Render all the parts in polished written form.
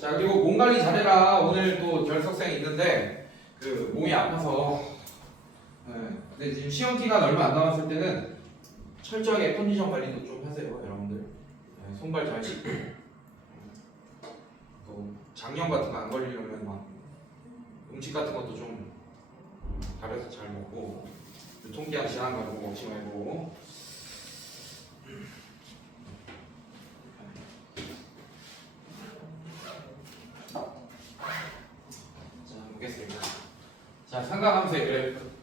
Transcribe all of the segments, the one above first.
자, 그리고 몸 관리 잘해라. 오늘 또 결석생이 있는데 그 몸이 아파서. 근데 지금 시험 기간 얼마 안 남았을 때는 철저하게 컨디션 관리도 좀 하세요, 여러분들. 손발 잘 씻고. 또 장염 같은 거 안 걸리려면 막 음식 같은 것도 좀 가려서 잘 먹고, 유통기한 지난 거 먹지 말고. 자, 보겠습니다. 자, 삼각함수의 그래프.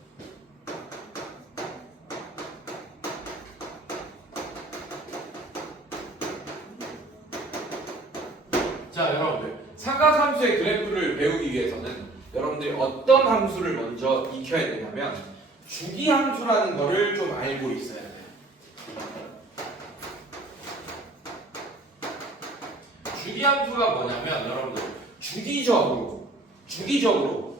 자, 여러분들 삼각함수의 그래프를 배우기 위해서는 여러분들이 어떤 함수를 먼저 익혀야 되냐면 주기함수라는 거를 좀 알고 있어야 돼요. 주기함수가 뭐냐면 여러분들 주기적으로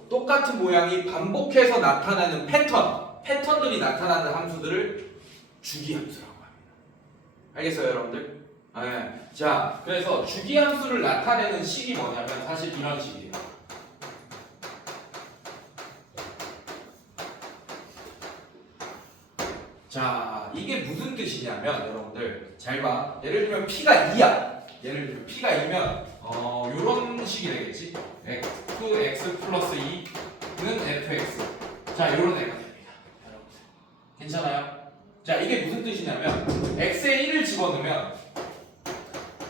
똑같은 모양이 반복해서 나타나는 패턴들이 나타나는 함수들을 주기함수라고 합니다. 알겠어요, 여러분들? 네. 자, 그래서 주기함수를 나타내는 식이 뭐냐면 사실 이런 식이에요. 자, 이게 무슨 뜻이냐면 여러분들 잘 봐. 예를 들면 P가 2야. 예를 들면 P가 2면 요런 식이 되겠지. X 플러스 2는 fx. 자, 요런 애가 됩니다. 여러분들. 괜찮아요? 자, 이게 무슨 뜻이냐면 x에 1을 집어넣으면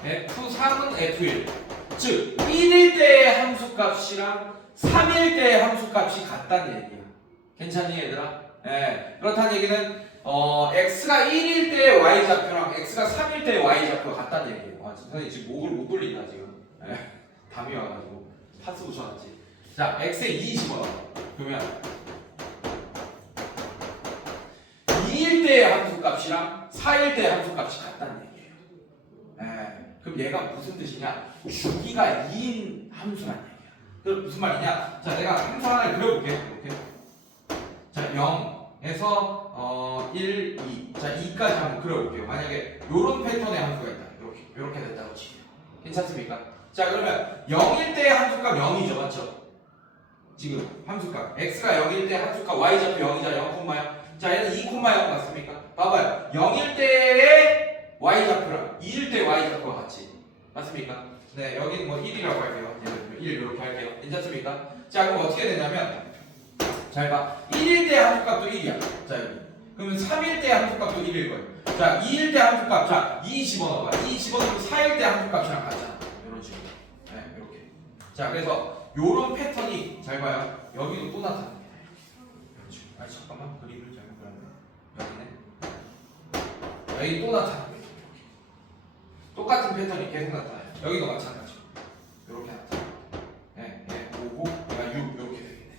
f3은 f1. 즉 1일 때의 함수값이랑 3일 때의 함수값이 같다는 얘기야. 괜찮니 얘들아? 네. 그렇다는 얘기는 x가 1일 때의 y좌표랑 x가 3일 때의 y좌표가 같다는 얘기예요. 선생님 지금 목을 못 돌린다 지금. 네. 담이 와가지고 파스 붙여놨지. 자, x에 2 집어넣어. 그러면 2일 때의 함수값이랑 4일 때의 함수값이 같다는 얘기예요. 네. 그럼 얘가 무슨 뜻이냐? 주기가 2인 함수란 얘기야. 그럼 무슨 말이냐? 자, 내가 함수 하나를 그려볼게. 이렇게. 자, 0에서 1, 2. 자, 2까지 한번 그려볼게요. 만약에 요런 패턴의 함수가 있다. 이렇게 됐다고 치면. 괜찮습니까? 자, 그러면 0일 때의 함수값 0이죠. 맞죠? 지금 함수값. x가 0일 때 함수값 y좌표 0이자 0, 0. 자, 얘는 2, 0 맞습니까? 봐봐요. 0일 때의 y좌표랑 2일 때의 y좌표가 같이. 맞습니까? 네, 여기는 뭐 1이라고 할게요. 예를 들면 1 이렇게 할게요. 괜찮습니까? 자, 그럼 어떻게 되냐면 잘 봐. 1일 때 함수값도 1이야. 자, 여기. 그러면 3일 때 함수값도 1일 거예요. 자, 2일 때 함수값. 자, 2 집어넣어봐. 2 집어넣으면 4일 때 함수값이랑 같잖아. 이런 식으로. 네, 이렇게. 자, 그래서 요런 패턴이 잘 봐요. 여기도 또 나타납니다. 이런 식으로. 아, 잠깐만. 그림을 잘못 그렸네. 여기네. 여기 또 나타납니다. 똑같은 패턴이 계속 나타나요. 여기도 마찬가지고. 이렇게 나타나요. 네, 5, 6 이렇게 되겠네.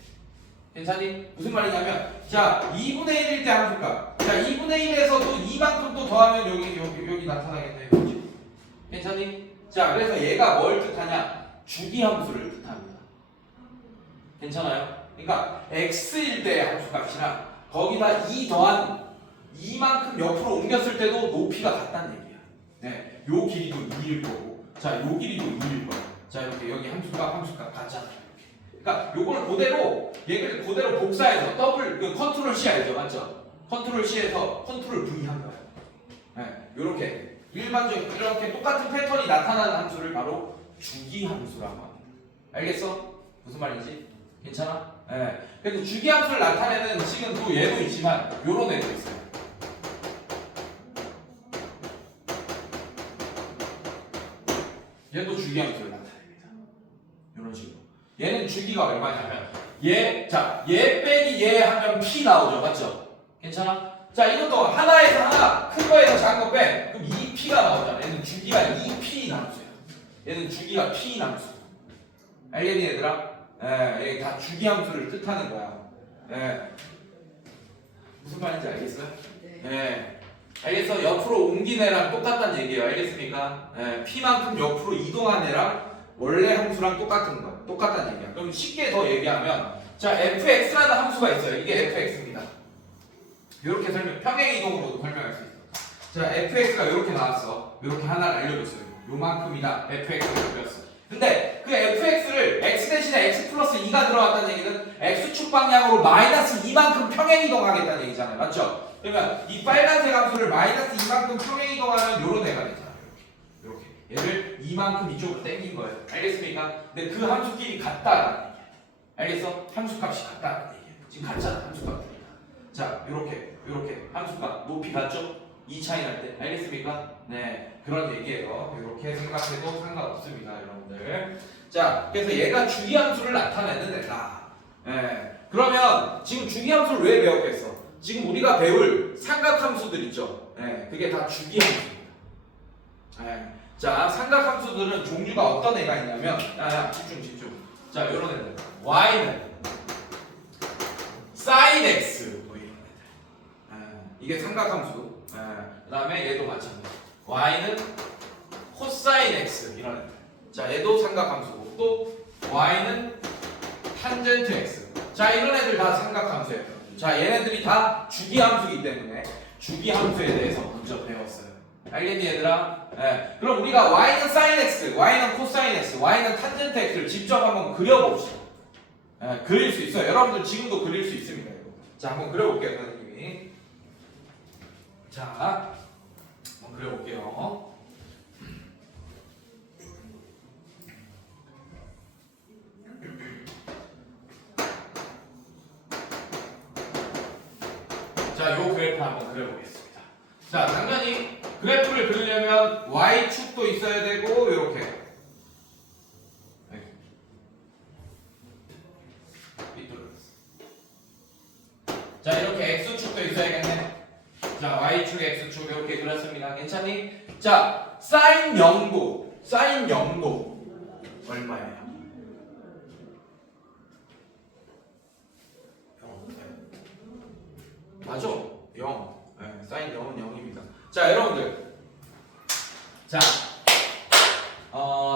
괜찮니? 무슨 말이냐면 자, 2분의 1일 때 함수값. 자, 2분의 1에서도 이만큼 또 더하면 여기 나타나겠네. 그렇지? 괜찮니? 자, 그래서 얘가 뭘 뜻하냐? 주기함수를 뜻합니다. 괜찮아요? 그러니까 x일 때의 함수값이랑 거기다 2 더한 이만큼 옆으로 옮겼을 때도 높이가 같다는 얘기야. 네, 요 길이도 2일 거고, 자, 요 길이도 2일 거고. 자, 이렇게 여기 함수값 같잖아요. 그러니까 요걸 그대로 얘를 그대로 복사해서 컨트롤 C 알죠, 맞죠? 컨트롤 C에서 컨트롤 V 한 거예요. 네, 요렇게 일반적인 이렇게 똑같은 패턴이 나타나는 함수를 바로 주기함수라고 합니다. 알겠어? 무슨 말인지? 괜찮아? 네. 그래서 주기함수를 나타내는 식은 또 얘도 있지만 요런 애도 있어요. 얘도 주기함수를 나타냅니다. 이런 식으로. 얘는 주기가 얼마냐면 얘 빼기 얘 하면 P 나오죠. 맞죠? 괜찮아? 자, 이것도 하나에서 하나, 큰 거에서 작은 거 빼. 그럼 2P가 나오잖아. 얘는 주기가 2P 함수야. 얘는 주기가 P 함수. 알겠니, 얘들아? 이게 다 주기함수를 뜻하는 거야. 무슨 말인지 알겠어요? 네. 알겠어? 옆으로 옮긴 애랑 똑같다는 얘기예요. 알겠습니까? P만큼 옆으로 이동한 애랑 원래 함수랑 똑같다는 얘기야. 그럼 쉽게 더 얘기하면 자, fx라는 함수가 있어요. 이게 fx입니다. 이렇게 평행 이동으로도 설명할 수 있어. 자, fx가 이렇게 나왔어. 이렇게 하나를 알려줬어요. 요만큼이다. fx를 배웠어. 근데 그 fx를 x 대신에 x 플러스 2가 들어갔다는 얘기는 x축 방향으로 마이너스 2만큼 평행 이동하겠다는 얘기잖아요. 맞죠? 그러면 이 빨간색 함수를 마이너스 2만큼 평행 이동하면 요런 애가 되잖아요. 이렇게. 얘를 2만큼 이쪽으로 당긴 거예요. 알겠습니까? 근데 그 함수끼리 같다라는 얘기야. 알겠어? 함수값이 같다라는 얘기야. 지금 같잖아. 함수값들이. 자, 요렇게 함수값 높이 같죠? 2 차이 날 때. 알겠습니까? 네. 그런 얘기예요. 이렇게 생각해도 상관없습니다, 여러분들. 자, 그래서 얘가 주기함수를 나타내는 애다. 예. 그러면 지금 주기함수를 왜 배웠겠어? 지금 우리가 배울 삼각함수들 있죠. 예. 그게 다 주기함수입니다. 예. 자, 삼각함수들은 종류가 어떤 애가 있냐면, 집중. 자, 요런 애들. y는 sin x 뭐 이런 애들. 이게 삼각함수. 그 다음에 얘도 마찬가지. y는 코사인 x 이런 애들. 자, 얘도 삼각함수고 또 y는 탄젠트 x. 자, 이런 애들 다 삼각함수예요. 자, 얘네들이 다 주기함수이기 때문에 주기함수에 대해서 먼저 배웠어요. 알겠니 얘들아? 네. 그럼 우리가 y는 sin x, y는 코사인 x, y는 탄젠트 x를 직접 한번 그려봅시다. 네, 그릴 수 있어요. 여러분들 지금도 그릴 수 있습니다. 이거. 자, 한번 그려볼게요, 선생님이. 자, 한번 그려볼게요. 자, 요 그래프 한번 그려보겠습니다. 자, 당연히 그래프를 그리려면 y축도 있어야 되고 이렇게 자, 이렇게 x축도 있어야겠네. 자, y축, x축 이렇게 그렸습니다. 괜찮니? 자, sin 0도 얼마예요? 맞아, 0. 네, sin 0은 0입니다. 자, 여러분들. 자,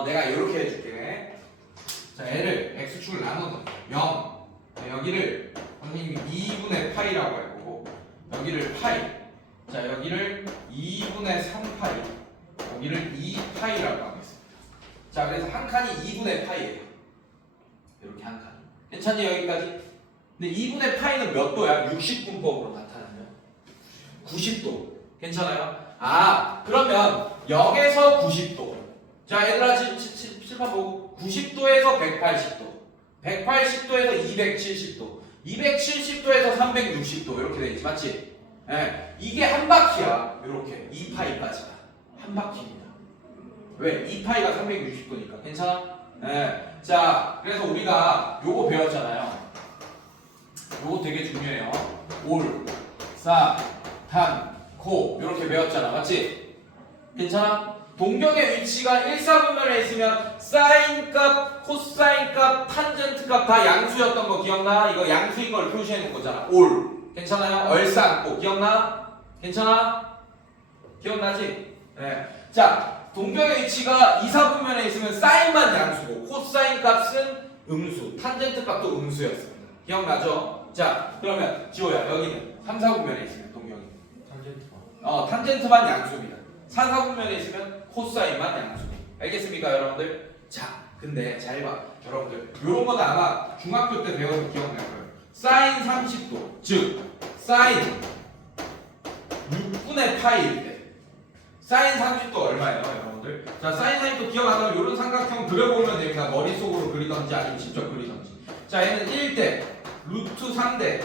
내가 이렇게 해줄게. 자, 얘를 x축을 나눠서 0. 자, 여기를 선생님이 2분의 파이라고 할 거고, 여기를 파이. 자, 여기를 2분의 3파이. 여기를 2파이라고 하겠습니다. 자, 그래서 한 칸이 2분의 파이예요. 이렇게 한 칸. 괜찮니, 여기까지? 근데 2분의 파이는 몇 도야? 60분법으로 나타나면 90도. 괜찮아요? 그러면 0에서 90도. 자, 얘들아, 칠판 보고 90도에서 180도. 180도에서 270도. 270도에서 360도. 이렇게 돼 있지, 맞지? 네. 이게 한 바퀴야. 이렇게 2파이까지가 한 바퀴입니다. 왜? 2파이가 360도니까. 괜찮아? 네. 자, 그래서 우리가 요거 배웠잖아요. 요거 되게 중요해요. 올, 사, 탄, 코 이렇게 배웠잖아. 맞지? 괜찮아? 동경의 위치가 1사분면에 있으면 사인 값, 코사인 값, 탄젠트 값 다 양수였던 거 기억나? 이거 양수인 걸 표시해 놓은 거잖아. 올. 괜찮아요? 얼싸안고 기억나? 괜찮아? 기억나지? 네. 자, 동경의 위치가 2사분면에 있으면 사인만 양수고 코사인 값은 음수, 탄젠트 값도 음수였습니다. 기억나죠? 자, 그러면 지호야, 여기는 3사분면에 있으면 동경이 탄젠트만 양수입니다. 4사분면에 있으면 코사인만 양수입니다. 알겠습니까, 여러분들? 자, 근데 잘 봐, 여러분들. 요런 건 아마 중학교 때 배워서 기억날 거예요. 사인 30도, 즉 사인 6분의 파이일 때 사인 30도 얼마예요, 여러분들? 자, 사인 30도 기억 안 나면 이런 삼각형 그려보면 됩니다. 머릿속으로 그리던지 아니면 직접 그리던지. 자, 얘는 1대 루트 3대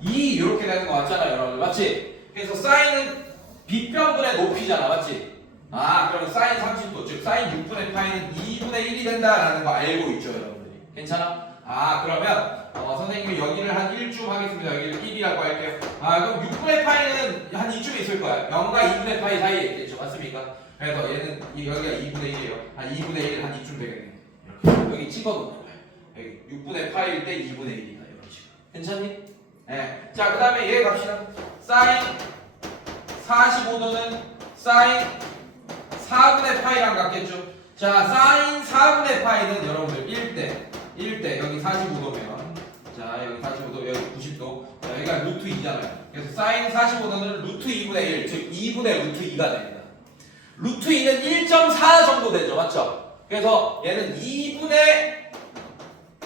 2 이렇게 되는 거 맞잖아요, 여러분들. 맞지? 그래서 사인은 빗변분의 높이잖아, 맞지? 그러면 사인 30도, 즉 사인 6분의 파이는 2분의 1이 된다라는 거 알고 있죠, 여러분들이? 괜찮아? 그러면 선생님이 여기를 한 1쯤 하겠습니다. 여기를 1이라고 할게요. 그럼 6분의 파이는 한 2쯤 있을 거야. 0과 2분의 파이 사이에 있겠죠, 맞습니까? 그래서 얘는 여기가 2분의 1이에요. 한 2분의 1은 한 2쯤 되겠네. 이렇게 여기 찍어놓는 거야. 여기 6분의 파이일 때 2분의 1이다, 이런 식으로. 괜찮니? 네. 자, 그 다음에 얘 갑시다. 사인 45도는 사인 4분의 파이랑 같겠죠? 자, 사인 4분의 파이는 여러분들 1대 여기 45도면 자, 여기 45도, 여기 90도. 자, 여기가 루트 2잖아요. 그래서 사인 45도는 루트 2분의 1, 즉 2분의 루트 2가 됩니다. 루트 2는 1.4 정도 되죠. 맞죠? 그래서 얘는 2분의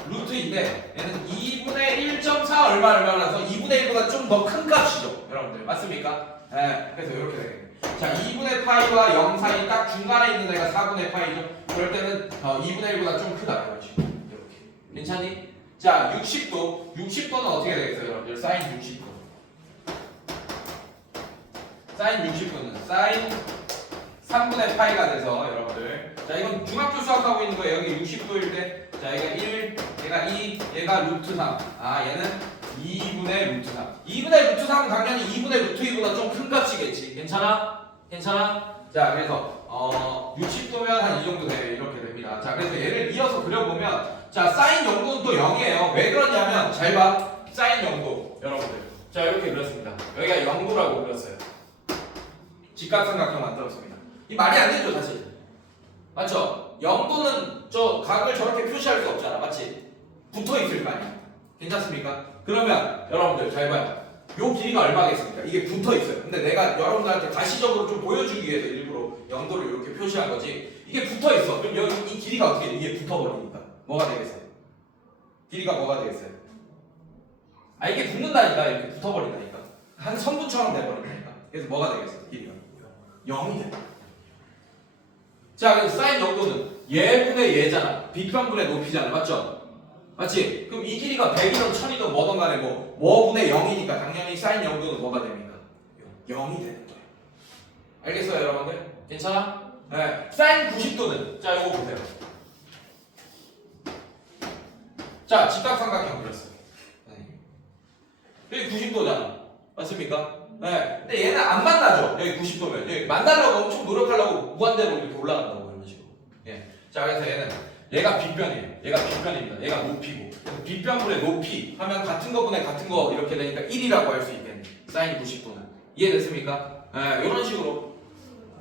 루트 2인데 얘는 2분의 1.4 얼마라서 2분의 1보다 좀 더 큰 값이죠. 여러분들 맞습니까? 네, 그래서 이렇게 되겠네요. 자, 2분의 파이와 0 사이 딱 중간에 있는 애가 4분의 파이죠. 그럴 때는 2분의 1보다 좀 크다. 이런 식으로. 이렇게. 괜찮니? 자, 60도. 60도는 어떻게 되겠어요, 여러분들? 사인 60도. 사인 60도는 사인 3분의 파이가 돼서 여러분들. 자, 이건 중학교 수학하고 있는 거예요. 여기 60도일 때. 자, 얘가 1, 얘가 2, 얘가 루트 3. 아, 얘는 2분의 루트 3. 2분의 루트 3은 당연히 2분의 루트 2보다 좀 큰 값이겠지. 괜찮아? 괜찮아? 자, 그래서 60도면 한 이 정도 돼. 이렇게 됩니다. 자, 그래서 얘를 이어서 그려보면 자, 사인 0도는 또 0이에요. 왜 그러냐면 잘 봐. 사인 0도. 여러분들. 자, 이렇게 그렸습니다. 여기가 0도라고 그렸어요. 직각삼각형 만들었습니다. 이 말이 안 되죠, 사실. 맞죠? 0도는 저 각을 저렇게 표시할 수 없잖아. 맞지? 붙어 있을 거 아니야. 괜찮습니까? 그러면 여러분들 잘 봐요. 요 길이가 얼마겠습니까? 이게 붙어 있어요. 근데 내가 여러분들한테 가시적으로 좀 보여주기 위해서 일부러 0도를 이렇게 표시한 거지. 이게 붙어 있어. 그럼 여기 이 길이가 어떻게 돼? 이게 붙어버리니까. 뭐가 되겠어요? 길이가 뭐가 되겠어요? 아, 이게 붙는다니까. 이렇게 붙어버린다니까. 한 선분처럼 돼버린다니까. 그래서 뭐가 되겠어요? 길이가 0이 돼. 자, 그래서 사인 0도는 얘분의 얘잖아. 빗변분의 높이잖아. 맞죠? 맞지? 그럼 이 길이가 100이든 1000이든 뭐든 간에 뭐분의 0이니까 당연히 사인 0도는 뭐가 됩니까? 0이 되는 거예요. 알겠어요, 여러분들? 괜찮아? 네. 사인 90도는 자, 이거 보세요. 자, 직각삼각형 그렸어요. 여기 90도잖아. 맞습니까? 네. 근데 얘는 안 만나죠. 여기 90도면. 여기 만나려고 엄청 노력하려고 무한대로 이렇게 올라간다고 이런 식으로. 예. 자, 그래서 얘가 빗변이에요. 얘가 빗변입니다. 얘가 높이고. 그래서 빗변분의 높이 하면 같은 거분의 같은 거 이렇게 되니까 1이라고 할 수 있겠네. 사인 90도는. 이해됐습니까? 예, 이런 식으로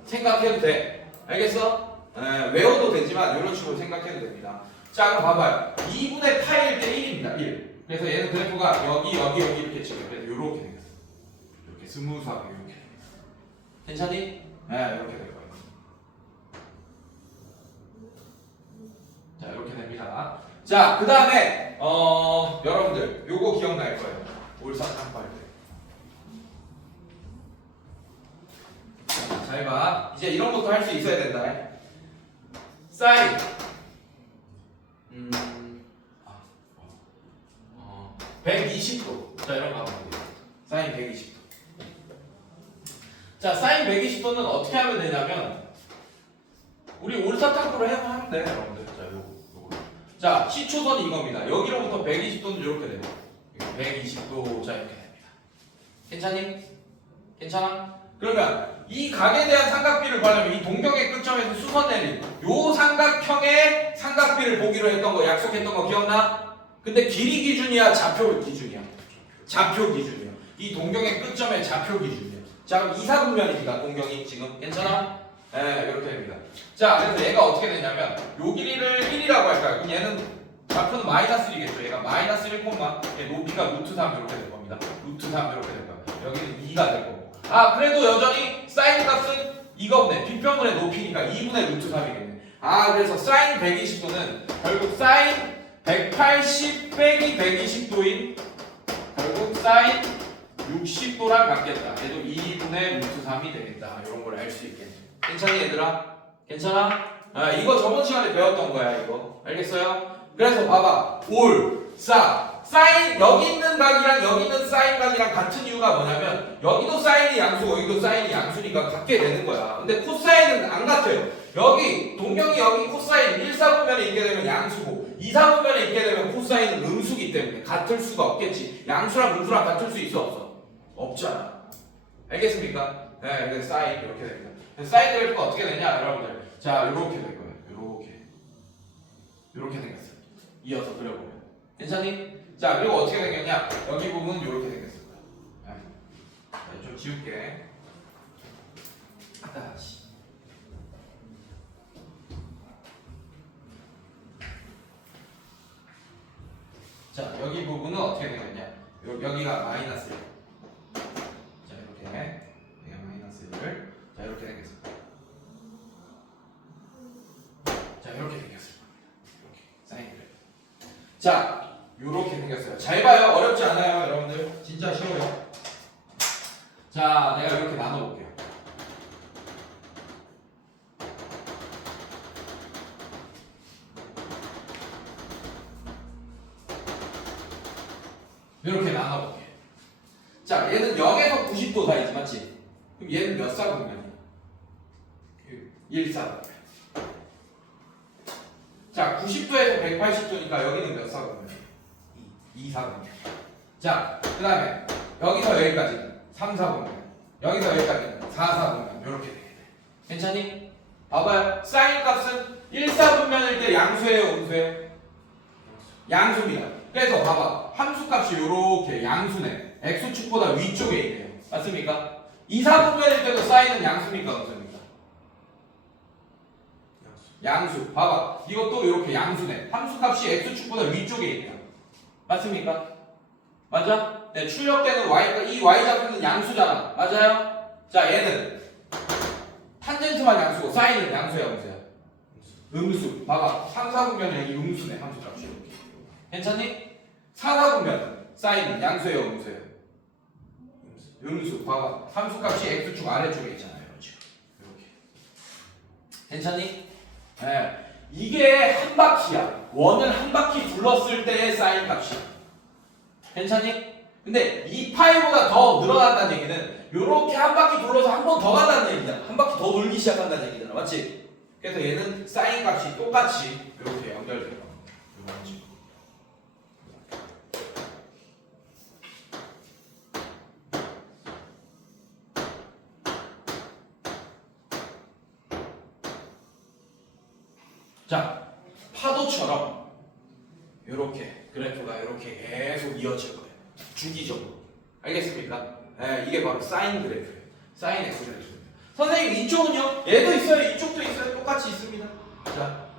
생각해도 돼. 알겠어? 예, 외워도 되지만 이런 식으로 생각해도 됩니다. 자, 그럼 봐봐요. 2분의 파일 때 1입니다. 1. 그래서 얘는 그래프가 여기 이렇게 찍어요. 그래서 이렇게 되겠어. 이렇게 스무스하게 이렇게. 괜찮니? 네, 이렇게 될 거예요. 자, 이렇게 됩니다. 자, 그 다음에 여러분들 요거 기억날 거예요. 올사탕 할 때. 자, 잘 봐. 이제 이런 것도 할 수 있어야 된다. 사인 120도. 자, 이런 거 한번 볼게요. 사인 120도. 자, 사인 120도는 어떻게 하면 되냐면 우리 올사탕으로 하면 돼, 여러분들. 자, 요거. 자, 시초선이 이겁니다. 여기로부터 120도는 이렇게 돼요. 120도. 자, 이렇게 됩니다. 괜찮니? 괜찮아? 그러면 이 각에 대한 삼각비를 구하려면 이 동경의 끝점에서 수선 내린 요 삼각형의 삼각비를 보기로 했던 거, 약속했던 거 기억나? 근데 길이 기준이야, 좌표 기준이야? 좌표 기준이야. 이 동경의 끝점의 좌표 기준이야. 자, 그럼 2, 4분면입니다. 동경이 지금. 괜찮아? 네, 이렇게 됩니다. 자, 그래서 얘가 어떻게 되냐면 요 길이를 1이라고 할까요? 그럼 얘는 좌표는 마이너스 1이겠죠. 얘가 마이너스 1, 얘 높이가 루트 3 이렇게 될 겁니다. 루트 3 이렇게 될 거야. 여기는 2가 될 거고. 아, 그래도 여전히 사인 값은 이거분의 빗변분의 높이니까 2분의 루트 3이겠네. 아, 그래서 사인 120도는 결국 사인 180 빼기 120도인 결국 사인 60도랑 같겠다. 얘도 2분의 루트 3이 되겠다. 이런 걸 알 수 있겠네. 괜찮니, 얘들아? 괜찮아? 아, 이거 저번 시간에 배웠던 거야, 이거. 알겠어요? 그래서 봐봐. 올, 사인, 여기 있는 각이랑 여기 있는 사인 각이랑 같은 이유가 뭐냐면 여기도 사인이 양수고 여기도 사인이 양수니까 같게 되는 거야. 근데 코사인은 안 같아요. 여기 동경이 여기 코사인 1, 4분면에 있게 되면 양수고 2, 4분면에 있게 되면 코사인은 음수기 때문에 같을 수가 없겠지. 양수랑 음수랑 같을 수 있어 없어? 없잖아. 알겠습니까? 네, 그래서 사인 이렇게 됩니다. 사인 그래프가 어떻게 되냐, 여러분들. 자, 이렇게 될 거예요. 이렇게 생겼어요. 이어서 그려보면. 괜찮니? 자, 그리고 어떻게 생겼냐? 여기 부분은 이렇게 생겼을 거야. 네. 좀 지울게. 자, 여기 부분은 어떻게 생겼냐? 여기가 마이너스 1. 자, 이렇게. 여기가 마이너스 1. 자, 이렇게 생겼을 거야. 자, 요렇게 생겼어요. 잘 봐요. 어렵지 않아요, 여러분들. 진짜 쉬워요. 자, 내가 이렇게 나눠볼게요. 이렇게 나눠볼게. 자, 얘는 0에서 90도 사이지, 맞지? 그럼 얘는 몇 사분면이야? 1사분면. 자, 90도에서 180도니까 여기는 몇 사분면이야? 2사분면. 자, 그 다음에 여기서 여기까지는 3사분면. 여기서 여기까지는 4사분면. 이렇게 되게 돼. 괜찮니? 봐봐요. 사인 값은 1사분면일 때 양수예요, 음수예요? 양수입니다. 그래서 봐봐. 함수값이 이렇게 양수네. x축보다 위쪽에 있네요. 맞습니까? 2사분면일 때도 사인은 양수입니까? 음수입니까? 양수. 봐봐. 이것도 이렇게 양수네. 함수값이 x축보다 위쪽에 있네요. 맞습니까? 맞아? 네, 출력되는 y가 이 y좌표는 양수잖아. 맞아요? 자, 얘는 탄젠트만 양수고 사인은 양수야, 음수야? 음수. 봐봐. 3, 4분면은 여기 음수네. 함수값이 이렇게. 괜찮니? 4, 4분면 사인은 양수예요, 음수예요? 음수. 봐봐. 함수값이 x축 아래쪽에 있잖아요. 이렇게. 괜찮니? 네. 이게 한 바퀴야. 원을 한 바퀴 둘렀을 때의 사인 값이야. 괜찮니? 근데 이 파이보다 더 늘어난다는 얘기는 이렇게 한 바퀴 둘러서 한 번 더 간다는 얘기잖아. 한 바퀴 더 돌기 시작한다는 얘기잖아. 맞지? 그래서 얘는 사인 값이 똑같이 이렇게 연결돼요. 이런 식으로. 자, 파도처럼 이렇게 그래프가 이렇게 계속 이어질 거예요. 주기적으로. 알겠습니까? 네, 이게 바로 사인 그래프예요. 사인 x 그래프. 선생님 이쪽은요? 얘도 있어요. 이쪽도 있어요. 똑같이 있습니다. 자,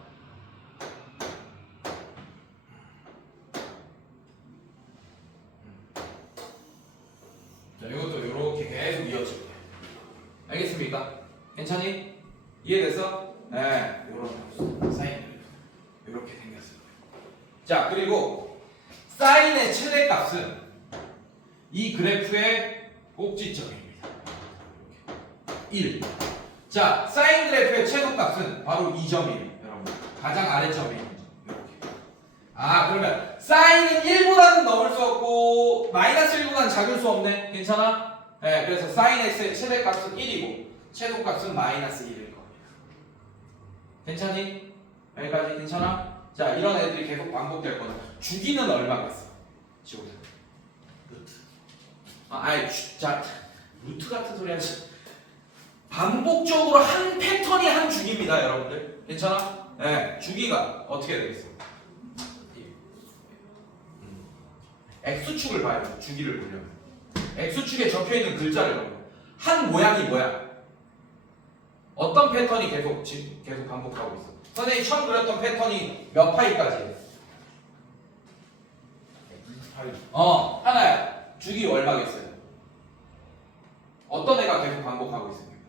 이것도 이렇게 계속 이어질 거예요. 알겠습니까? 괜찮니? 이해돼서? 네, 이런 사인 그래프. 이렇게 생겼어요. 자, 그리고 사인의 최대값은 이 그래프의 꼭지점입니다. 1. 자, 사인 그래프의 최소값은 바로 이 점이에요, 여러분. 가장 아래점에 있는 점. 이렇게. 아, 그러면 사인은 1보다는 넘을 수 없고 마이너스 1보다는 작을 수 없네. 괜찮아? 네, 그래서 사인 x의 최대값은 1이고 최소값은 마이너스 1일 겁니다. 괜찮니? 여기까지 괜찮아? 자, 이런 애들이 계속 반복될 거다. 주기는 얼마겠어? 지우자. 루트. 자, 루트 같은 소리 하지. 반복적으로 한 패턴이 한 주기입니다, 여러분들. 괜찮아? 네, 주기가 어떻게 되겠어? x축을 봐요. 주기를 보려면. x축에 적혀있는 글자를 봐요. 한 모양이 뭐야? 어떤 패턴이 계속 반복하고 있어? 선생님이 처음 그렸던 패턴이 몇 파이까지예요? 하나야. 주기 얼마겠어요? 어떤 애가 계속 반복하고 있습니까?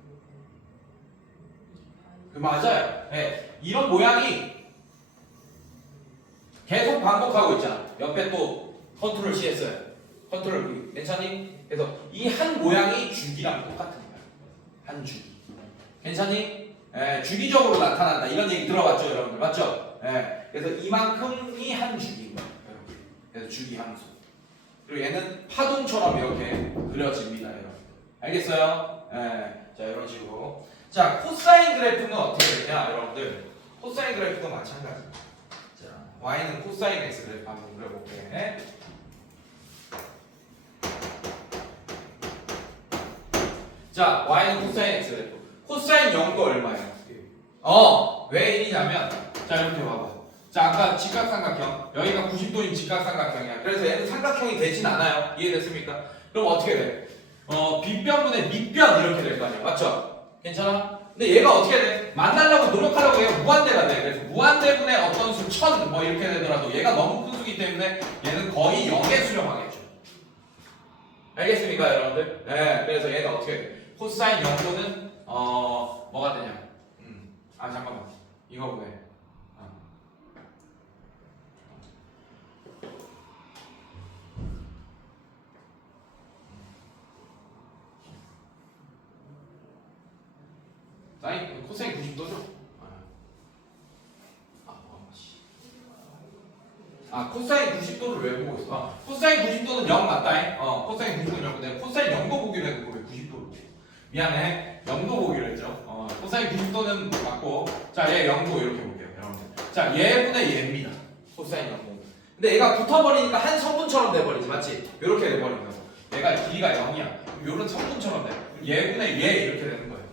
맞아요. 네, 이런 모양이 계속 반복하고 있잖아. 옆에 또 컨트롤 C 했어요. 컨트롤 V. 괜찮니? 그래서 이 한 모양이 주기랑 똑같은 거야. 한 주기. 괜찮니? 예, 주기적으로 나타난다. 이런 얘기 들어봤죠, 여러분들? 맞죠? 예, 그래서 이만큼이 한 주기인 거야. 그래서 주기 함수. 그리고 얘는 파동처럼 이렇게 그려집니다, 여러분. 알겠어요? 예, 자, 이런 식으로. 자, 코사인 그래프는 어떻게 되냐, 여러분들? 코사인 그래프도 마찬가지. 자, y는 코사인 x 그래프 한번 그려볼게. 자, y는 코사인 x 그래프. 코사인 0도 얼마예요? 왜 1이냐면, 자, 이렇게 봐봐. 자, 아까 직각삼각형. 여기가 90도인 직각삼각형이야. 그래서 얘는 삼각형이 되진 않아요. 이해됐습니까? 그럼 어떻게 돼? 빗변분의 밑변 이렇게 될 거 아니야. 맞죠? 괜찮아? 근데 얘가 어떻게 돼? 만나려고 노력하려고 얘가 무한대가 돼. 그래서 무한대분의 어떤 수, 1000 뭐 이렇게 되더라도 얘가 너무 큰 수기 때문에 얘는 거의 0에 수렴하겠죠. 알겠습니까, 여러분들? 네, 그래서 얘는 어떻게 돼? 코사인 0도는 뭐가 되냐? 잠깐만. 이거 보네. 아 코사인 90도를 왜 보고 있어? 코사인 90도는 0 맞다. 코사인 90도는 0. 내가 코사인 0도 보기로 했고 왜 90도를? 미안해. 0도 보기로 했죠. 코사인 90도는 맞고 자얘 0도 이렇게 볼게요. 여러분들. 자 얘분의 얘입니다. 코사인 0도. 근데 얘가 붙어버리니까 한 성분처럼 돼버리지 맞지? 이렇게 돼버리는 거고 얘가 길이가 0이야. 요런 성분처럼 돼. 얘분의 얘 이렇게 되는 거예요.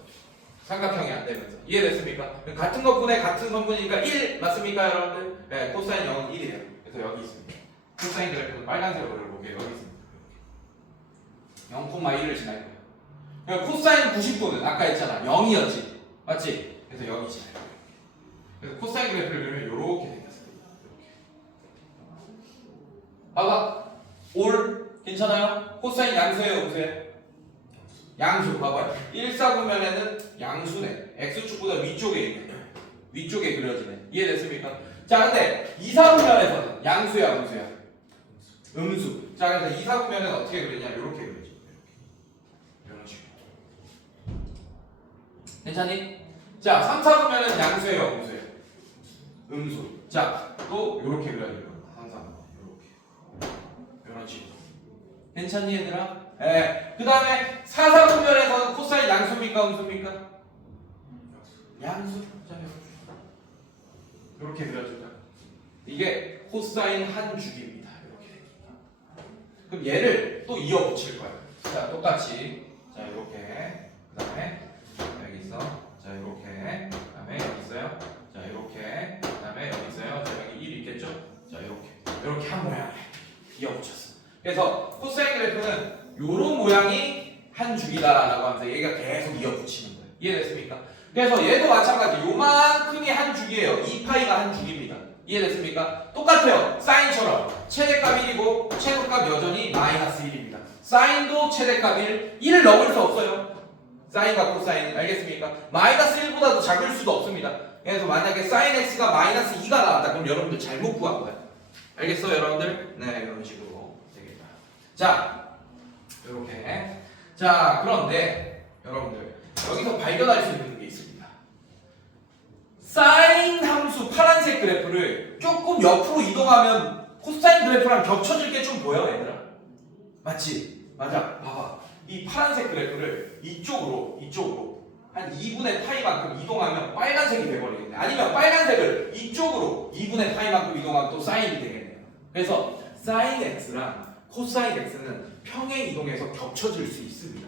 삼각형이 안 되면서 이해됐습니까? 같은 것분의 같은 성분이니까 1 맞습니까 여러분들? 네, 코사인 0은 1이에요. 그래서 여기 있습니다. 코사인 그래프는 빨간색으로 그려볼게요. 여기 있습니다. 0,1을 지날 거예요. 그러니까 코사인 90도는 아까 했잖아 0이었지 맞지? 그래서 여기 지날 거예요. 그래서 코사인 그래프를 그리면 이렇게 생겼어요. 이렇게. 봐봐 올 괜찮아요? 코사인 양수예요 우수예요? 양수 봐봐요. 1사구면에는 양수네. x축보다 위쪽에 있네. 위쪽에 그려지네. 이해됐습니까? 자 근데 2사구면에서는 양수야 음수야? 음수. 자 그래서 2사구면은 어떻게 그리냐 이렇게 그려지. 이런 식으로. 괜찮니? 자 3사구면은 양수예요 음수예요? 음수. 자 또 이렇게 그려질 거야. 3사구 이렇게. 이런 식으로. 괜찮니 얘들아? 네. 그 다음에 4사구면에서는 코사인 양수입니까 음수입니까? 양수. 이렇게 그려줄까? 이게 코사인 한 줄입니다. 이렇게. 그럼 얘를 또 이어 붙일 거야. 자 똑같이 자 이렇게 그 다음에 여기 있어. 자 이렇게 그 다음에 여기 있어요. 자 이렇게 그 다음에 여기 있어요. 자 여기 1 있겠죠? 자 이렇게 한 모양을 이어 붙였어. 그래서 코사인 그래프는 요런 모양이 한 줄이다라고 하면서 얘가 계속 이어 붙이는 거예요. 이해됐습니까? 그래서 얘도 마찬가지 요만큼이 한 줄이에요. 2파이가 한 줄입니다. 이해됐습니까? 똑같아요. 사인처럼 최대값 1이고 최소값 여전히 마이너스 1입니다. 사인도 최대값 1, 1을 넘을 수 없어요. 사인과 코사인 알겠습니까? 마이너스 1보다도 작을 수도 없습니다. 그래서 만약에 사인 x가 마이너스 2가 나왔다 그럼 여러분들 잘못 구한 거예요. 알겠어 여러분들? 네 이런 식으로 되겠다. 자 이렇게 자 그런데 여러분들 여기서 발견할 수 있는 게 있습니다. 사인 함수 파란색 그래프를 조금 옆으로 이동하면 코사인 그래프랑 겹쳐질 게 좀 보여 얘들아? 맞지? 맞아. 봐봐. 이 파란색 그래프를 이쪽으로 한 2분의 파이만큼 이동하면 빨간색이 돼버리겠네. 아니면 빨간색을 이쪽으로 2분의 파이만큼 이동하면 또 사인이 되겠네요. 그래서 사인 x랑 코사인 x는 평행 이동해서 겹쳐질 수 있습니다.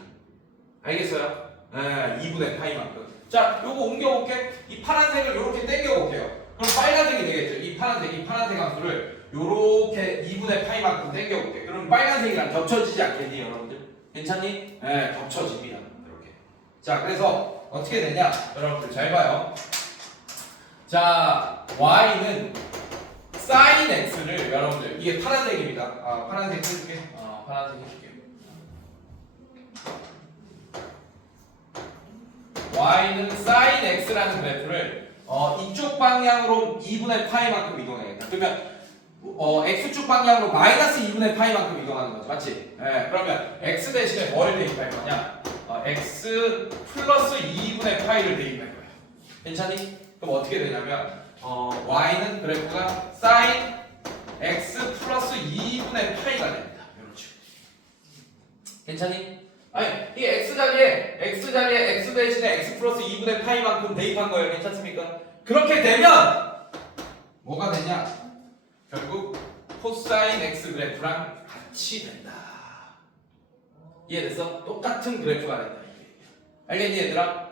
알겠어요? 네, 2분의 파이만큼. 자, 요거 옮겨볼게. 이 파란색을 요렇게 당겨볼게요. 그럼 빨간색이 되겠죠. 이 파란색 함수를 요렇게 2분의 파이만큼 당겨볼게. 그럼 빨간색이랑 겹쳐지지 않겠니, 여러분들? 괜찮니? 네, 겹쳐집니다. 이렇게. 자, 그래서 어떻게 되냐? 여러분들 잘 봐요. 자, y는 sin x를 여러분들 이게 파란색입니다. 아, 파란색 해줄게. 파란색 해줄게. y는 sin x라는 그래프를 이쪽 방향으로 2분의 파이만큼 이동해야겠다. 그러면 x축 방향으로 마이너스 2분의 파이만큼 이동하는 거죠. 맞지? 네, 그러면 x 대신에 뭐를 대입할 거냐? x 플러스 2분의 파이를 대입할 거야. 괜찮니? 그럼 어떻게 되냐면 y는 그래프가 sin x 플러스 2분의 파이가 됩니다. 이런 식으로. 괜찮니? 아니 이 x 자리에 x 대신에 x 플러스 2분의 파이만큼 대입한 거예요. 괜찮습니까? 그렇게 되면 뭐가 되냐? 결국 코사인 x 그래프랑 같이 된다. 이해됐어? 똑같은 그래프가 된다. 알겠니 얘들아?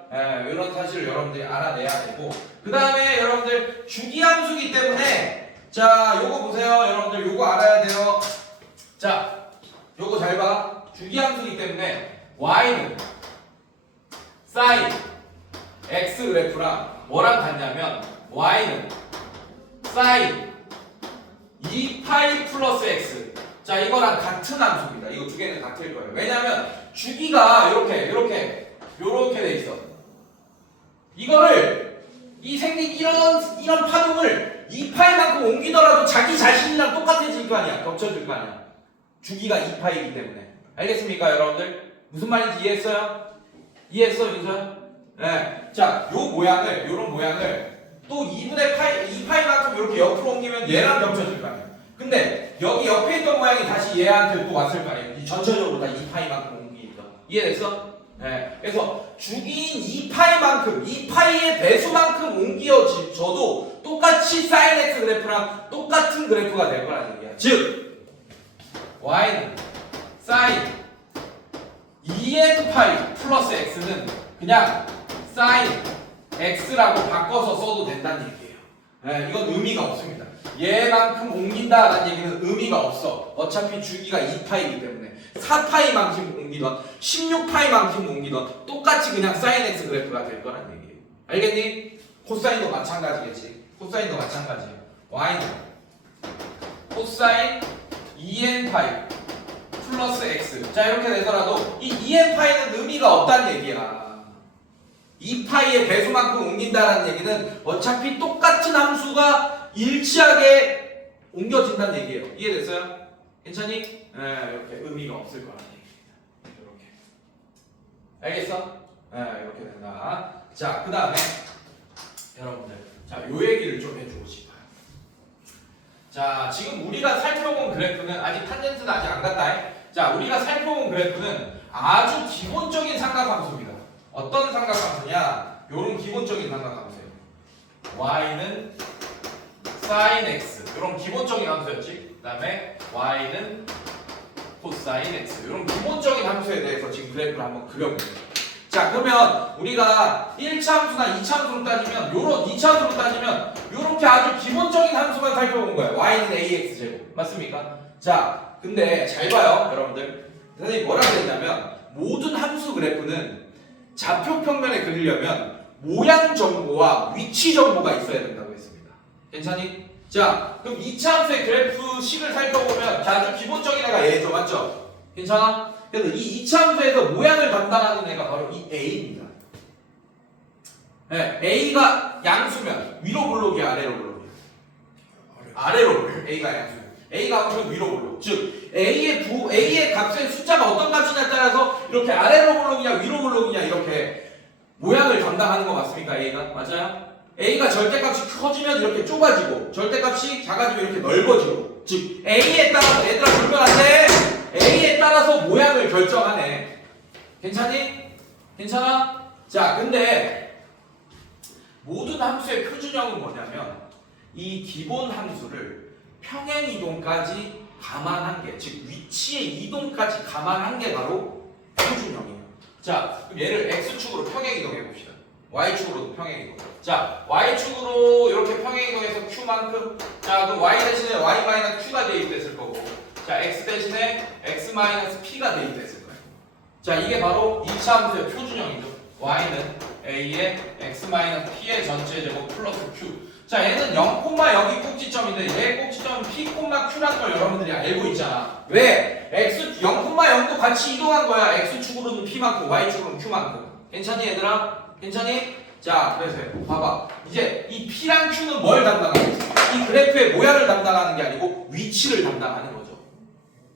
이런 사실을 여러분들이 알아내야 되고 그 다음에 여러분들 주기함수기 때문에 자 요거 보세요. 여러분들 요거 알아야 돼요. 자 요거 잘 봐. 주기함수기 때문에 y는 sin x 그래프랑 뭐랑 같냐면 y는 sin 2파이 플러스 x. 자 이거랑 같은 함수입니다. 이거 두 개는 같을 거예요. 왜냐면 주기가 이렇게 돼 있어. 이거를 이 생긴 이런 파동을 2파이만큼 옮기더라도 자기 자신이랑 똑같아질 거 아니야. 겹쳐질 거 아니야. 주기가 2파이이기 때문에. 알겠습니까 여러분들? 무슨 말인지 이해했어요? 이해했어 윤서야? 네. 자, 요런 모양을 또 2분의 파이, 2파이만큼 이렇게 옆으로 옮기면 얘랑 겹쳐질 거 아니야. 근데 여기 옆에 있던 모양이 다시 얘한테 또 왔을 거 아니에요. 이 전체적으로 다 2파이만큼 옮기니까. 이해됐어? 네. 그래서 주기인 2파이만큼 2파이의 배수만큼 옮겨져도 똑같이 sin x 그래프랑 똑같은 그래프가 될 거라는 얘기야. 즉 y는 sin 2n파이 플러스 x는 그냥 sin x라고 바꿔서 써도 된다는 얘기예요. 네, 이건 의미가 없습니다. 얘만큼 옮긴다라는 얘기는 의미가 없어. 어차피 주기가 2파이이기 때문에 4파이만큼 옮기던 16파이만큼 옮기던 똑같이 그냥 sin x 그래프가 될 거란 얘기예요. 알겠니? 코사인도 마찬가지겠지. 코사인도 마찬가지예요. y는 코사인 2n파이 플러스 x. 자, 이렇게 되더라도 이 2n파이는 의미가 없다는 얘기야. 2파이의 배수만큼 옮긴다는 얘기는 어차피 똑같은 함수가 일치하게 옮겨진다는 얘기예요. 이해됐어요? 괜찮니? 네, 이렇게 의미가 없을 거라는 얘기입니다. 이렇게. 알겠어? 네, 이렇게 된다. 자, 그 다음에 여러분들, 자, 요 얘기를 좀 해주고 싶어요. 자, 지금 우리가 살펴본 그래프는 아직 탄젠트는 아직 안 갔다. 자, 우리가 살펴본 그래프는 아주 기본적인 삼각함수입니다. 어떤 삼각함수냐? 요런 기본적인 삼각함수예요. y는 sin x. 요런 기본적인 함수였지. 그 다음에 y는 cosine x. 요런 기본적인 함수에 대해서 지금 그래프를 한번 그려볼게요. 자, 그러면 우리가 1차 함수나 2차 함수로 따지면 요런 2차 함수로 따지면 요렇게 아주 기본적인 함수만 살펴본 거예요. y는 ax 제곱. 맞습니까? 자, 근데 잘 봐요, 여러분들. 선생님이 뭐라고 했냐면 모든 함수 그래프는 좌표 평면에 그리려면 모양 정보와 위치 정보가 있어야 된다고 했습니다. 괜찮니? 자, 그럼 2차 함수의 그래프식을 살펴보면 아주 기본적인 애가 얘죠, 맞죠? 괜찮아? 그래서 이 2차 함수에서 모양을 담당하는 애가 바로 이 A입니다. 네, A가 양수면 위로 블록이야, 아래로 블록이야? 아래로 블록. A가 양수면. A가 양수면 위로 블록. 즉 A의 값의 숫자가 어떤 값이냐에 따라서 이렇게 아래로 블록이냐 위로 블록이냐 이렇게 모양을 담당하는 거 맞습니까? A가? 맞아요? A가 절대값이 커지면 이렇게 좁아지고 절대값이 작아지면 이렇게 넓어지고 즉 A에 따라서 얘들아 불면 안 돼! A에 따라서 모양을 결정하네. 괜찮니? 괜찮아? 자, 근데 모든 함수의 표준형은 뭐냐면 이 기본 함수를 평행 이동까지 감안한 게, 즉 위치의 이동까지 감안한 게 바로 표준형이에요. 자, 그럼 얘를 x축으로 평행 이동해 봅시다. y축으로도 평행 이동. 자, y축으로 이렇게 평행 이동해서 q만큼. 자, 그럼 y 대신에 y-q가 대입됐을 거고. 자, x 대신에 x-p가 대입됐을 거예요. 자, 이게 바로 2차 함수의 표준형이죠. y는 a의 x-p의 전체 제곱 플러스 q. 자, 얘는 0,0이 꼭지점인데 얘 꼭지점은 p,q라는 걸 여러분들이 알고 있잖아. 왜? x 0,0도 같이 이동한 거야. x축으로는 p만큼, y축으로는 q만큼. 괜찮니 얘들아? 괜찮니? 자, 그래서 봐봐. 이제 이 p랑 q는 뭘 담당하고 있어? 이 그래프의 모양을 담당하는 게 아니고 위치를 담당하는 거죠.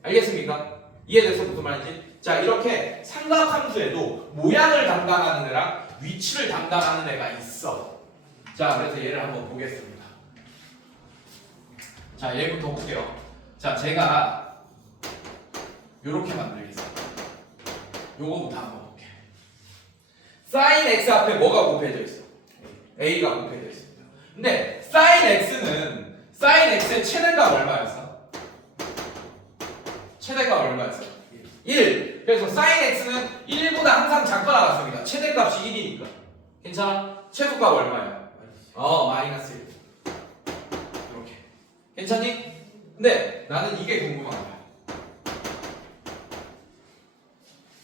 알겠습니까? 이해돼서 무슨 말인지? 자, 이렇게 삼각함수에도 모양을 담당하는 애랑 위치를 담당하는 애가 있어. 자, 그래서 얘를 한번 보겠습니다. 자, 얘부터 볼게요. 자, 제가 요렇게 만들겠습니다. 요거부터 한번 볼게요. sin x 앞에 뭐가 곱해져 있어? a가 곱해져 있습니다. 근데 sin x의 최대가 얼마였어? 최대가 얼마였어? 1. 그래서 sin x는 1보다 항상 작거나 같습니다. 최대값이 1이니까. 괜찮아? 최소값 얼마야? 마이너스 1. 이렇게. 괜찮니? 근데 나는 이게 궁금한 거야.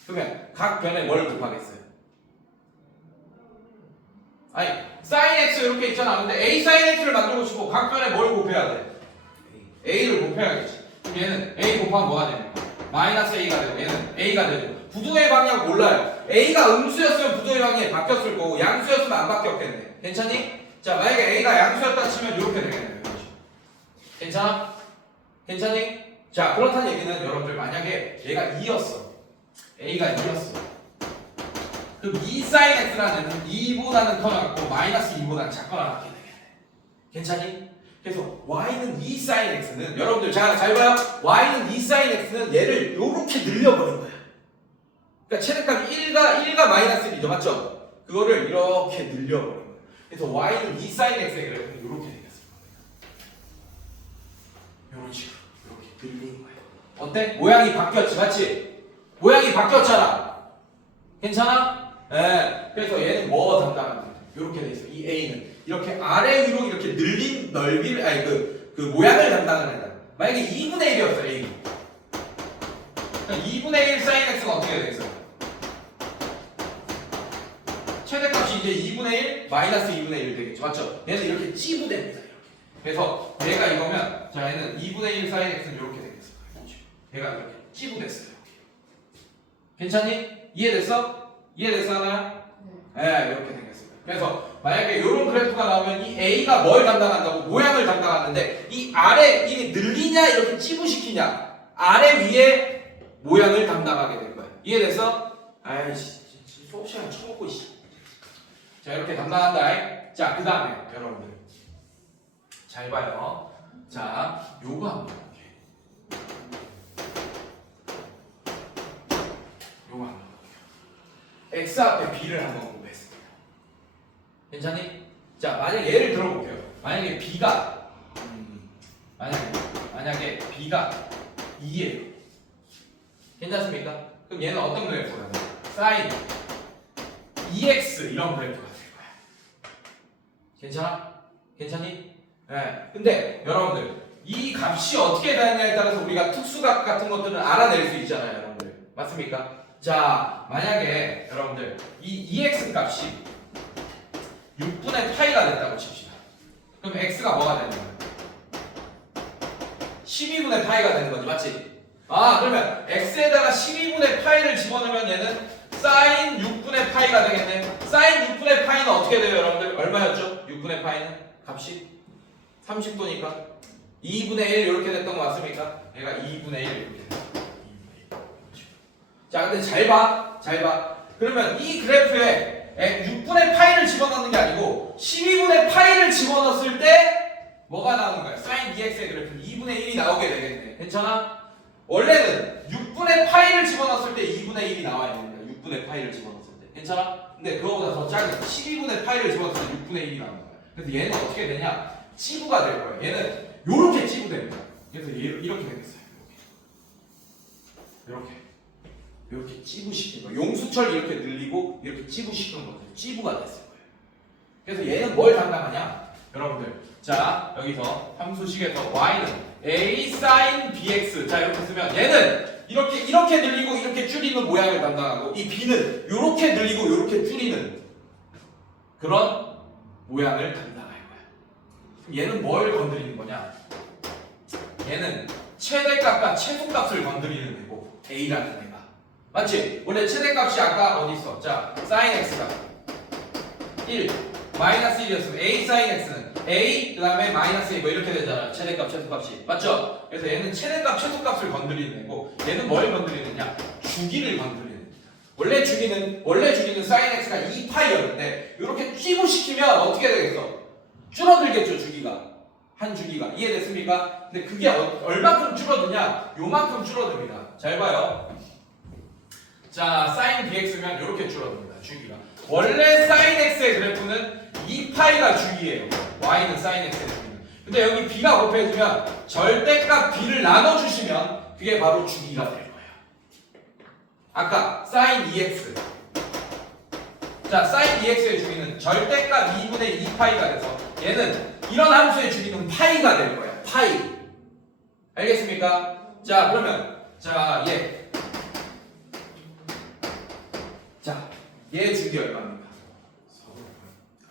그러면 각 변에 뭘 곱하겠어요? 아니, sin x 이렇게 있잖아. 근데 a sin x를 만들고 싶고 각 변에 뭘 곱해야 돼? a를 곱해야겠지. 그럼 얘는 a 곱하면 뭐가 됩니까? 마이너스 a가 되고 얘는 a가 되고 부등의 방향 몰라요. a가 음수였으면 부등의 방향이 바뀌었을 거고 양수였으면 안 바뀌었겠네. 괜찮니? 자, 만약에 a가 양수였다 치면 이렇게 되겠네요. 괜찮아? 괜찮니? 자, 그렇다는 얘기는 여러분들 만약에 얘가 2였어. a가 2였어. 그럼 2 sin x라는 애는 2보다는 커 작고 마이너스 2보다는 작거나 같게 되겠네. 괜찮니? 그래서 y는 2 sin x는 여러분들 잘 봐요. y는 2 sin x는 얘를 요렇게 늘려버린 거야. 그러니까 최대값이 1과 마이너스 1이죠. 맞죠? 그거를 이렇게 늘려버린 거야. 그래서 y는 2 sin x의 그래프는 이렇게 생겼습니다. 이런 식으로 이렇게 늘린 거예요. 어때? 모양이 바뀌었지, 맞지? 모양이 바뀌었잖아. 괜찮아? 예. 그래서 얘는 뭐 담당하는 이렇게 돼 있어. 이 a는 이렇게 아래 위로 이렇게 늘린 넓이를 아니 그 모양을 담당을 한다. 만약에 2분의 1이었어 a. 그러니까 2분의 1 sin x가 어떻게 되겠어? 최대값이 이제 2분의 1 마이너스 2분의 1 되겠죠. 맞죠? 얘는 이렇게 찌부됩니다. 이렇게. 그래서 얘가 이거면 자 얘는 2분의 1 sin x는 이렇게 되겠어. 얘가 이렇게 찌부됐어요. 괜찮니? 이해됐어? 이해됐어 하나? 네, 이렇게 생겼습니다. 그래서 만약에 이런 그래프가 나오면 이 A가 뭘 담당한다고? 모양을 담당하는데 이 아래 이게 늘리냐 이렇게 찌부시키냐 아래 위에 모양을 담당하게 될 거야. 이해됐어? 아이씨 수업 시간 처먹고 있어. 자 이렇게 담당한다. 자 그 다음에 여러분들 잘 봐요. 자 요거 한번 볼게. 요거 한번 볼게요. X 앞에 B를 한번 구했습니다. 괜찮니? 자 만약 예를 들어볼게요. 만약에 B가 만약에 B가 2예요. 괜찮습니까? 그럼 얘는 어떤 그래프가 돼요? sin 2x 이런 그래프가 될 거야. 괜찮아? 괜찮니? 네. 근데 여러분들 이 값이 어떻게 되느냐에 따라서 우리가 특수값 같은 것들은 알아낼 수 있잖아요, 여러분들. 맞습니까? 자 만약에 여러분들 이 2x 값이 6분의 파이가 됐다고 칩시다. 그럼 x가 뭐가 되는 거야? 12분의 파이가 되는 거지, 맞지? 아 그러면 x에다가 12분의 파이를 집어넣으면 얘는 sin 6분의 파이가 되겠네. sin 6분의 파이는 어떻게 돼요, 여러분들? 얼마였죠? 6분의 파이는 값이 30도니까 2분의 1 이렇게 됐던 거 맞습니까? 얘가 2분의 1 이렇게 됐어. 2분의 1. 자 근데 잘 봐. 그러면 이 그래프에 6분의 파이를 집어넣는 게 아니고 12분의 파이를 집어넣었을 때 뭐가 나오는 거야? sin dx의 그래프는 2분의 1이 나오게 되겠네. 괜찮아? 원래는 6분의 파이를 집어넣었을 때 2분의 1이 나와야 됩니다. 6분의 파이를 집어넣었을 때. 괜찮아? 근데 그거보다 더 작은 12분의 파이를 집어넣었을 때 6분의 1이 나오는 거야. 그래서 얘는 어떻게 되냐? 찌부가 될 거예요. 얘는 요렇게 찌부됩니다. 그래서 이렇게 되겠어요. 이렇게 찌부시킨 거. 용수철 이렇게 늘리고 이렇게 찌부시킨 거죠. 찌부가 됐을 거예요. 그래서 얘는 뭘 담당하냐? 여러분들 자 여기서 함수식에서 y는 a sin bx 자 이렇게 쓰면 얘는 이렇게 늘리고 이렇게 줄이는 모양을 담당하고 이 b는 이렇게 늘리고 이렇게 줄이는 그런 모양을 담당할 거야. 그럼 얘는 뭘 건드리는 거냐? 얘는 최대값과 최소값을 건드리는 애고 a라는 애가 맞지? 원래 최대값이 아까 어디 있어? 자 sin x가 1 마이너스 1이었으면 a sin x는 a 그 다음에 마이너스 1 뭐 이렇게 되잖아. 최대값 최소값이 맞죠? 그래서 얘는 최대값 최소값을 건드리는 애고 얘는 뭘 건드리느냐? 주기를 건드리는 애다. 원래 주기는 sin x가 2파이였는데 이렇게 찌부시키면 어떻게 되겠어? 줄어들겠죠 주기가. 한 주기가 이해됐습니까? 근데 그게 얼만큼 줄어드냐? 요만큼 줄어듭니다. 잘 봐요. 자 sin dx면 이렇게 줄어듭니다. 주기가. 원래 sin x의 그래프는 2파이가 주기예요. y는 sin x의 주기는. 근데 여기 b가 곱해지면 절대값 b를 나눠주시면 그게 바로 주기가 될 거예요. 아까 sin 2x. 자 sin 2x의 주기는 절대값 2분의 2파이가 돼서 얘는 이런 함수의 주기는 파이가 될 거예요. 파이. 알겠습니까? 자 그러면 얘 주기 얼마입니까?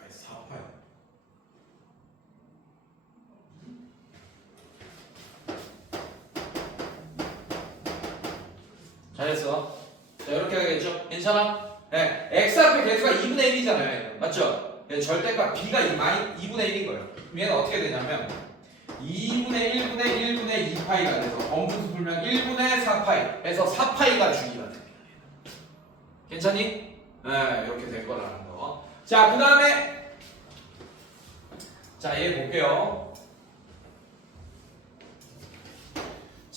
4파이. 잘했어. 자 이렇게 하겠죠? 괜찮아? 네. x 앞에 개수가 2분의 1이잖아요. 맞죠? 절대값 b가 2분의 1인 거예요. 그럼 얘는 어떻게 되냐면 2분의 1분의 1분의 2파이가 돼서 엄분수 풀면 1분의 4파이 해서 4파이가 주기가 됩니다. 괜찮니? 네, 이렇게 될 거라는 거. 자, 그 다음에 얘 볼게요.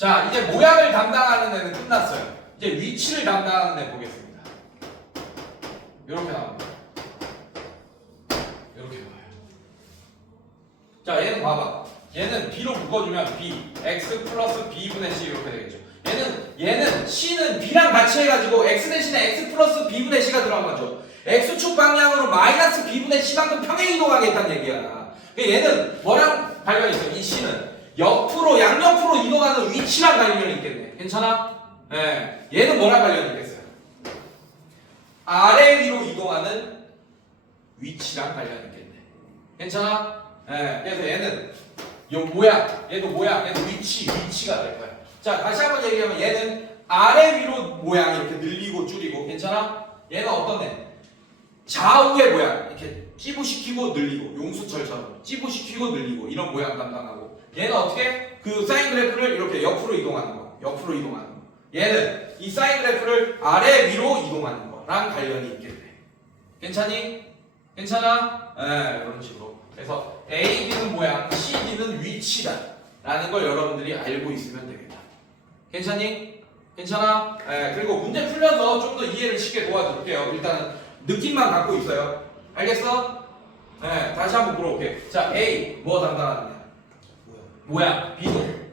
자, 이제 모양을 담당하는 애는 끝났어요. 이제 위치를 담당하는 애 보겠습니다. 이렇게 나옵니다. 이렇게 나와요. 자, 얘는 봐봐. 얘는 b로 묶어주면 b, x 플러스 b분의 c 이렇게 되겠죠. 얘는 c는 b랑 같이 해가지고 x 대신에 x 플러스 b분의 c가 들어간 거죠. x축 방향으로 마이너스 b분의 c만큼 평행 이동하겠다는 얘기야. 얘는 뭐랑 관련이 있어요? 이 c는 옆으로 양옆으로 이동하는 위치랑 관련이 있겠네. 괜찮아? 네. 얘는 뭐랑 관련이 있겠어요? 아래 위로 이동하는 위치랑 관련이 있겠네. 괜찮아? 네. 그래서 얘는 요 모양, 얘도 위치가 될 거야. 자, 다시 한번 얘기하면 얘는 아래 위로 모양 이렇게 늘리고 줄이고, 괜찮아? 얘는 어떤 애? 좌우의 모양 이렇게 찌부시키고 늘리고, 용수철처럼 찌부시키고 늘리고 이런 모양 담당하고, 얘는 어떻게? 그 사인 그래프를 이렇게 옆으로 이동하는 거, 옆으로 이동하는 거. 얘는 이 사인 그래프를 아래 위로 이동하는 거랑 관련이 있겠네. 괜찮니? 괜찮아? 네, 이런 식으로. 그래서 A, B는 모양, C, D는 위치다 라는 걸 여러분들이 알고 있으면 되겠다. 괜찮니? 괜찮아? 네, 그리고 문제 풀면서 좀 더 이해를 쉽게 도와줄게요. 일단은 느낌만 갖고 있어요. 알겠어? 네, 다시 한번 물어볼게. 자, A 뭐 담당하느냐? 모양. B는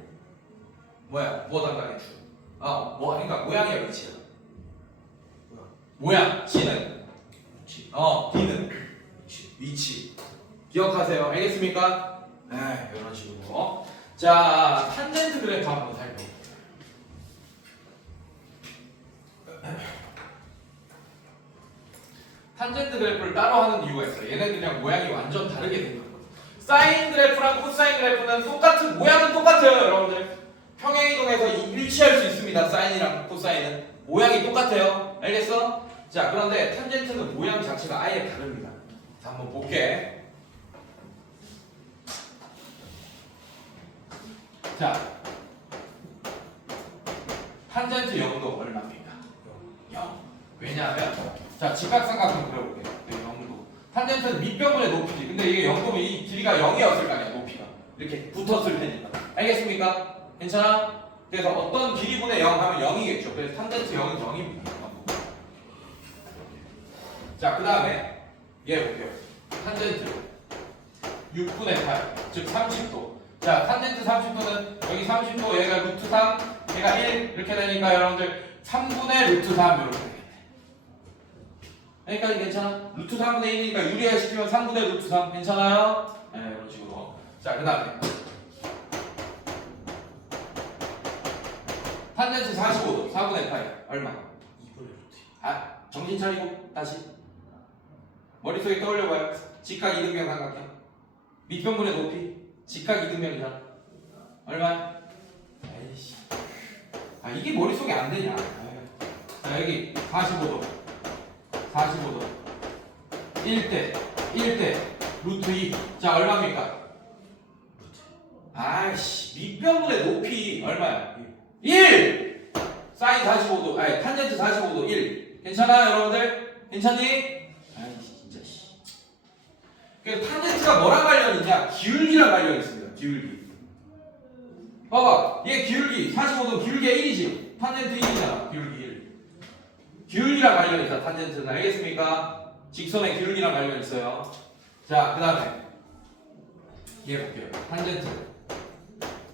뭐야? 뭐 담당해? 그러니까 모양이야, 위치야. 모양. C는 D는 위치. 기억하세요. 알겠습니까? 네, 이런 식으로. 자, 탄젠트 그래프 한번 살펴볼게요. 탄젠트 그래프를 따로 하는 이유가 있어요. 얘네들이랑 모양이 완전 다르게 생겼거든요. 사인 그래프랑 코사인 그래프는 똑같은 모양은 똑같아요, 여러분들. 평행이동해서 일치할 수 있습니다. 사인이랑 코사인은 모양이 똑같아요. 알겠어? 자, 그런데 탄젠트는 모양 자체가 아예 다릅니다. 자, 한번 볼게. 자, 탄젠트 0도 얼마입니까? 0. 왜냐하면 자, 직각삼각형 그려볼게요. 네, 0도. 탄젠트는 밑변분의 높이지. 근데 이게 0도면 이 길이가 0이었을 거 아니야, 높이가. 이렇게 붙었을 테니까. 알겠습니까? 괜찮아? 그래서 어떤 길이분의 0 하면 0이겠죠. 그래서 탄젠트 0은 0입니다. 자, 그 다음에 얘 볼게요. 탄젠트 6분의 8, 즉 30도. 자, 탄젠트 30도는 여기 30도, 얘가 루트 3, 얘가 1 이렇게 되니까 여러분들 3분의 루트 3 이렇게 되겠네. 여기까지 괜찮아? 루트 3분의 1이니까 유리화시키면 3분의 루트 3 괜찮아요? 네, 이런 식으로. 자, 그 다음에 탄젠트 45도, 4분의 8 얼마? 2분의 루트 2. 정신 차리고 다시 머릿속에 떠올려봐요. 직각 이등변 삼각형. 밑변분의 높이. 직각 이등변이잖아. 얼마? 에이씨. 이게 머릿속에 안 되냐. 자, 여기 45도. 45도. 1대. 루트 2. 자, 얼마입니까? 아이씨. 밑변분의 높이. 얼마야? 1! 사인 45도. 탄젠트 45도. 1. 괜찮아, 여러분들? 괜찮니? 진짜 씨. 그래서 탄젠트가 뭐랑 관련이 있냐? 기울기랑 관련이 있습니다. 기울기. 봐봐. 얘 기울기 45도 기울기가 1이지. 탄젠트 1이잖아. 기울기 1. 기울기랑 관련이 있다. 탄젠트는 알겠습니까? 직선의 기울기랑 관련이 있어요. 자, 그 다음에 얘 볼게요. 탄젠트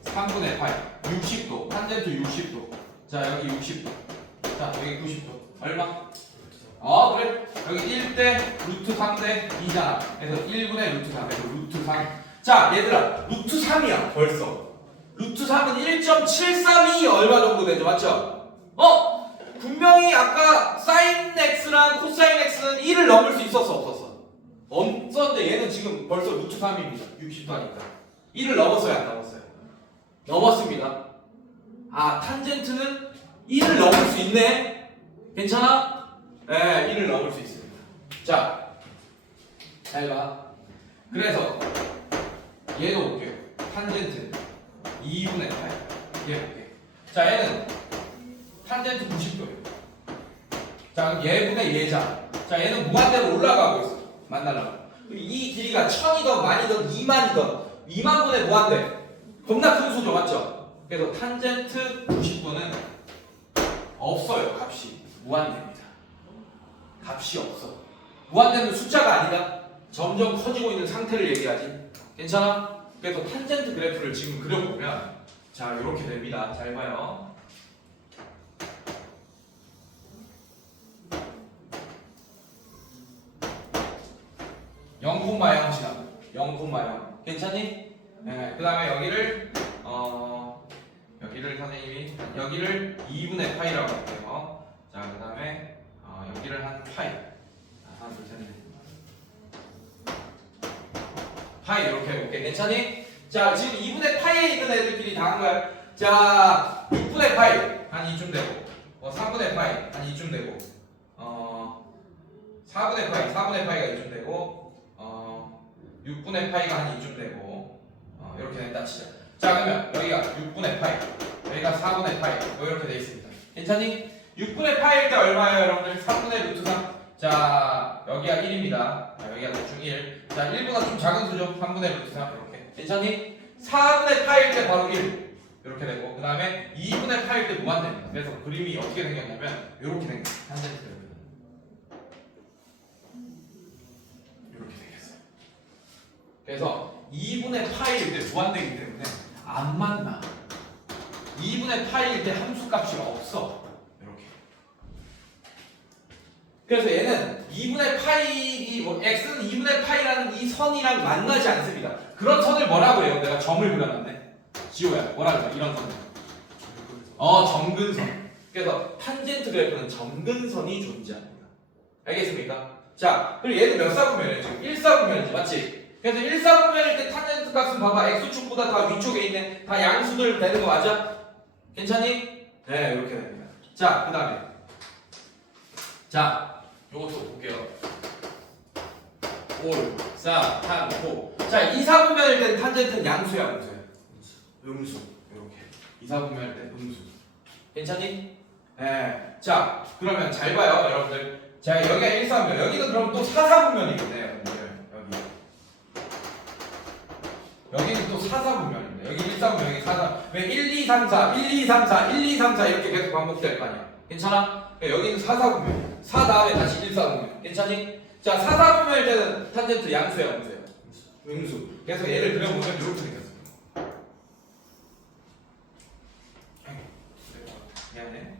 3분의 8 60도. 탄젠트 60도. 자, 여기 60도. 자, 여기 90도. 얼마? 그래. 여기 1대 루트 3대 2잖아. 그래서 1분의 루트 3. 그래서 루트 3. 자, 얘들아. 루트 3이야. 벌써. 루트 3은 1.732 얼마 정도 되죠? 맞죠? 분명히 아까 사인 x랑 코사인 x는 1을 넘을 수 있었어? 없었어? 없었는데 얘는 지금 벌써 루트 3입니다. 60도니까. 1을 넘었어요? 안 넘었어요? 넘었습니다. 탄젠트는 1을 넘을 수 있네? 괜찮아? 네, 1을 넘을 수 있습니다. 자, 잘 봐. 그래서 얘도 볼게요. 탄젠트 2분의 8. 얘 볼게요. 자, 얘는 탄젠트 90도예요. 자, 얘분의 얘자. 자, 얘는 무한대로 올라가고 있어. 만나려고. 이 길이가 1000이든 10,000이든 20,000이든 20,000분의 무한대. 겁나 큰 수죠, 맞죠? 그래서 탄젠트 90도는 없어요. 값이 무한대입니다. 값이 없어. 무한대는 숫자가 아니라 점점 커지고 있는 상태를 얘기하지. 괜찮아? 그래서 탄젠트 그래프를 지금 그려보면 자 이렇게 됩니다. 잘 봐요. 0,0 0,0 괜찮니? 네, 그 다음에 여기를 선생님이 여기를 2분의 파이라고 할게요. 자, 그 다음에 여기를 한 파이. 하나, 둘, 셋, 넷. 파이 이렇게 해볼게. 괜찮니? 자, 지금 2분의 파이에 있는 애들끼리 다 한 거야. 자, 6분의 파이 한 이쯤 되고, 3분의 파이 한 이쯤 되고, 4분의 파이가 이쯤 되고, 6분의 파이가 한 이쯤 되고, 이렇게 된다 치자. 자, 그러면 여기가 6분의 파이, 여기가 4분의 파이, 뭐 이렇게 돼 있습니다. 괜찮니? 6분의 파이일 때 얼마예요, 여러분들? 3분의 루트 3. 자, 여기가 1입니다. 여기가 대충 1. 자, 1보다 좀 작은 수죠? 3분의 루트 3. 이렇게. 괜찮니? 4분의 파일 때 바로 1. 이렇게 되고, 그 다음에 2분의 파일 때 무한대입니다. 그래서 그림이 어떻게 생겼냐면, 이렇게 생겼어요. 탄젠트. 이렇게 생겼어요. 그래서 2분의 파일 때 무한대이기 때문에 안 만나. 2분의 파일 때 함수 값이 없어. 이렇게. 그래서 얘는 2분의 파이, x는 2분의 파이라는 이 선이랑 만나지 않습니다. 그런 선을 뭐라고 해요? 내가 점을 그려놨네. 지호야, 뭐라고 해? 이런 선. 점근선. 그래서 탄젠트 그래프는 점근선이 존재합니다. 알겠습니까? 자, 그리고 얘는 몇 사분면이에요? 지금 1사분면이지, 맞지? 그래서 1사분면일 때 탄젠트 값은 봐봐. x축보다 다 위쪽에 있네. 다 양수들 되는 거 맞아? 괜찮니? 네, 이렇게 됩니다. 자, 그 다음에. 자, 요것도 볼게요. 5, 4, 3, 5. 자, 2사분면일 때는 탄젠트는 양수야, 음수야? 음수. 이렇게. 2사분면일 때 음수. 괜찮니? 네. 자, 그러면 잘 봐요, 여러분들. 자, 여기가 1사분면. 여기는 그럼 또 4사분면이겠네, 여러분들. 여기는 또 4사분면입니다. 여기 1사분면, 여기 4사분면. 왜 1, 2, 3, 4, 1, 2, 3, 4, 1, 2, 3, 4 이렇게 계속 반복될 거 아니야. 괜찮아? 여기는 4사분면. 4 다음에 다시 1사분면. 괜찮니? 자, 4사분면일 때는 탄젠트 양수야, 음수야? 음수. 그래서 얘를 그려보면 이렇게 생겼습니다. 미안해.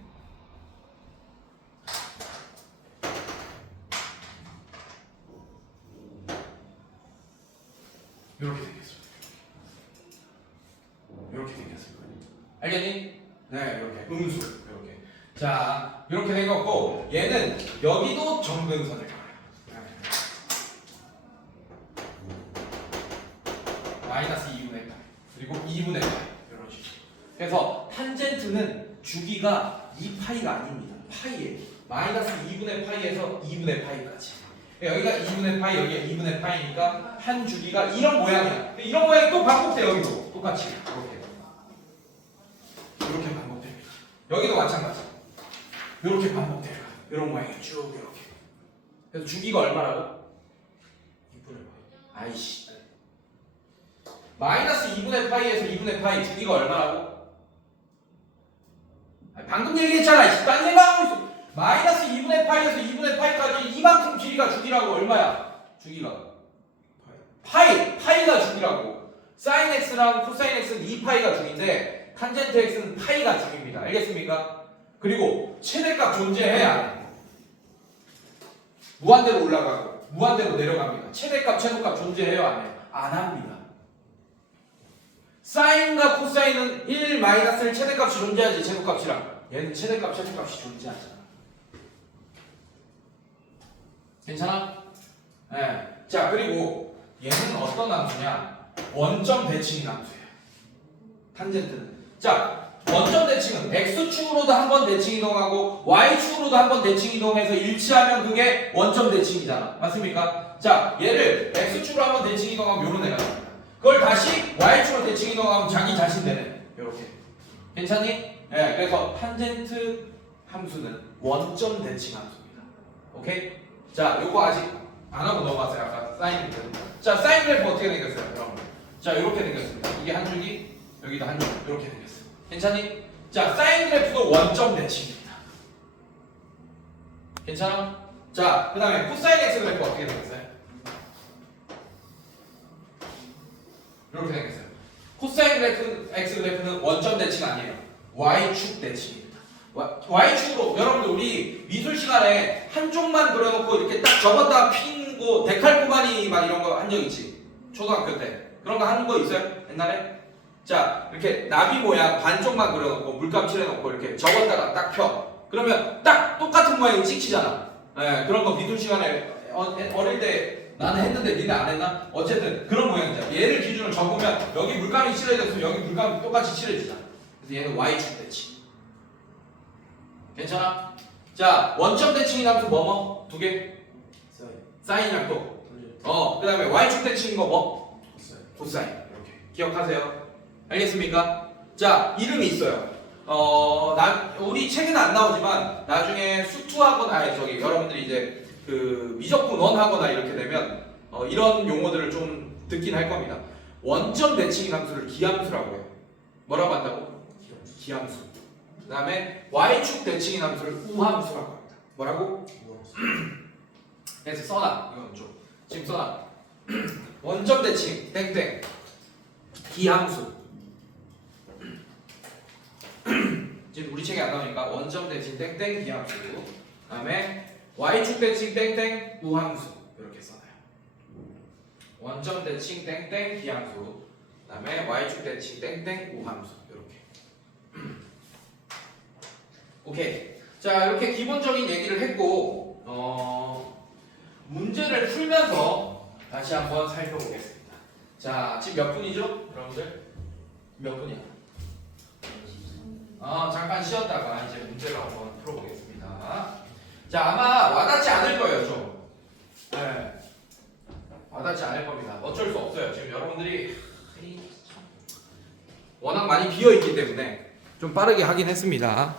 이렇게 생겼습니다. 이렇게 생겼습니다. 알겠니? 네, 이렇게 음수 이렇게. 자, 이렇게 생겼고 얘는 여기도 점근선을 그려요. 마이너스 2분의 파이 그리고 2분의 파이 이런 식으로. 그래서 탄젠트는 주기가 2파이가 아닙니다. 파이에 마이너스 2분의 파이에서 2분의 파이까지. 여기가 2분의 파이, 여기가 2분의 파이니까 한 주기가 이런 모양이야. 이런 모양이 또 반복돼. 여기도 똑같이 이렇게 반복됩니다. 여기도 마찬가지. 이렇게 반복돼요. 이런 모양이 쭉 이렇게. 그래서 주기가 얼마라고? 2분의 파이. 아이씨. 마이너스 2분의 파이에서 2분의 파이 주기가 얼마라고? 방금 얘기했잖아. 딴 생각하고 있어. 마이너스 2분의 파이에서 2분의 파이까지 이만큼 길이가 주기라고. 얼마야? 주기가 파이가 주기라고. 사인 x랑 코사인 x는 2파이가 주기인데 탄젠트 x는 파이가 주기입니다. 알겠습니까? 그리고 최대값 존재해야 무한대로 올라가고 무한대로 내려갑니다. 최대값 최소값 존재해요, 안 해요? 안 합니다. 사인과 코사인은 1 마이너스를 최대값이 존재하지 최소값이랑. 얘는 최대값 최소값이 존재하잖아. 괜찮아? 네. 자, 그리고 얘는 어떤 함수냐? 원점 대칭인 함수예요. 탄젠트는. 자, 원점 대칭은 x축으로도 한번 대칭 이동하고 y축으로도 한번 대칭 이동해서 일치하면 그게 원점 대칭이잖아. 맞습니까? 자, 얘를 x축으로 한번 대칭 이동하면 요런 애가 나옵니다. 그걸 다시 y축으로 대칭 이동하면 자기 자신 되네. 요렇게. 괜찮니? 네, 그래서 탄젠트 함수는 원점 대칭 함수입니다. 오케이? 자, 요거 아직 안 하고 넘어갔어요. 아까 사인 그래프. 자, 사인 그래프 어떻게 생겼어요, 여러분? 자, 이렇게 생겼습니다. 이게 한 줄기, 여기도 한 줄기, 이렇게 생겼어요. 괜찮니? 자, 사인 그래프도 원점 대칭입니다. 괜찮아? 자, 그 다음에 코사인 x 그래프 어떻게 생겼어요? 이렇게 생겼어요. 코사인 그래프, x 그래프는 원점 대칭 아니에요. y축 대칭입니다. y축으로 여러분들 우리 미술 시간에 한쪽만 그려놓고 이렇게 딱 접었다가 핀고 데칼코마니 막 이런 거 한 적 있지? 초등학교 때 그런 거 하는 거 있어요? 옛날에? 자, 이렇게 나비 모양 반쪽만 그려놓고 물감 칠해놓고 이렇게 접었다가 딱 펴. 그러면 딱 똑같은 모양이 찍히잖아. 예, 그런 거 미술 시간에 어릴 때 나는 했는데 니네 안 했나? 어쨌든 그런 모양이잖아. 얘를 기준으로 접으면 여기 물감이 칠해졌으면 여기 물감이 똑같이 칠해지잖아. 그래서 얘는 y축 대칭. 괜찮아? 자, 원점 대칭이 함수 뭐뭐? 두 개? 사인이랑 또. 그 다음에 y축 대칭인 거 뭐? 코사인. 이렇게 기억하세요. 알겠습니까? 자, 이름이 있어요. 우리 책에는 안 나오지만 나중에 수투하거나 여러분들이 이제 그 미적분원 하거나 이렇게 되면 이런 용어들을 좀 듣긴 할 겁니다. 원점 대칭인 함수를 기함수라고 해요. 뭐라고 한다고? 기함수. 그 다음에 y축 대칭인 함수를 우함수라고 합니다. 뭐라고? 그래서 써놔. 이건 좀 지금 써놔. 원점 대칭 땡땡 기함수. 지금 우리 책에 안 나오니까 원점 대칭 땡땡 기함수. 그 다음에 y축 대칭 땡땡 우함수. 이렇게 써놔요. 원점 대칭 땡땡 기함수. 그 다음에 y축 대칭 땡땡 우함수. 이렇게. 오케이. 자, 이렇게 기본적인 얘기를 했고 문제를 풀면서 다시 한번 살펴보겠습니다. 자, 지금 몇 분이죠? 여러분들? 몇 분이야? 잠깐 쉬었다가 이제 문제를 한번 풀어보겠습니다. 자, 아마 와닿지 않을 거예요, 좀. 네. 와닿지 않을 겁니다. 어쩔 수 없어요. 지금 여러분들이 워낙 많이 비어있기 때문에 좀 빠르게 하긴 했습니다.